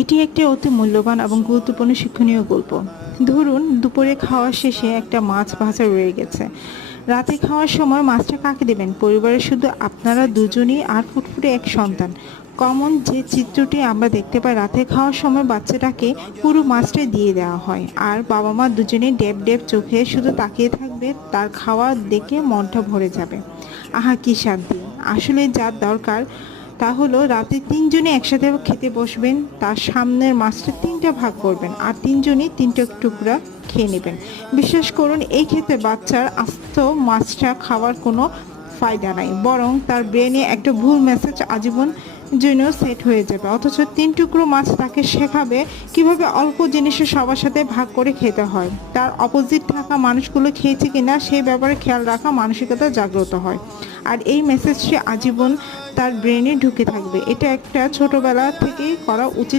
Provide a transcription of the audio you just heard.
এটি একটি অতি মূল্যবান এবং গুরুত্বপূর্ণ শিক্ষণীয় গল্প। ধরুন, দুপুরে খাওয়া শেষে একটা মাছ ভাজা রয়ে গেছে। রাতে খাওয়ার সময় মাছটা কাকে দেবেন? পরিবারের শুধু আপনারা দুজনই আর ফুটফুটে এক সন্তান। কমন যে চিত্রটি আমরা দেখতে পাই, রাতে খাওয়ার সময় বাচ্চাটাকে পুরো মাছটাই দিয়ে দেওয়া হয়, আর বাবা মা দুজনেই ডেব ডেব চোখে শুধু তাকিয়ে থাকবে। তার খাওয়া দেখে মনটা ভরে যাবে। আহা, কি শান্তি! আসলে যার দরকার তা হলো রাতে তিনজনে একসাথে খেতে বসবেন, তার সামনের মাছটা তিনটা ভাগ করবেন, আর তিনজনই তিনটা টুকরা খেয়ে নেবেন। বিশ্বাস করুন, এই ক্ষেত্রে বাচ্চার আস্ত মাছটা খাওয়ার কোনো ফায়দা নাই, বরং তার ব্রেনে একটা ভুল মেসেজ আজীবন জন্য সেট হয়ে যাবে। অথচ তিন টুকরো মাছ তাকে শেখাবে কিভাবে অল্প জিনিসে সবার সাথে ভাগ করে খেতে হয়। তার অপোজিট থাকা মানুষগুলো খেয়েছে কিনা সেই ব্যাপারে খেয়াল রাখা মানসিকতা জাগ্রত হয়, আর এই মেসেজটি আজীবন তার ব্রেনে ঢুকে থাকবে। এটা একটা ছোটবেলা থেকেই করা উচিত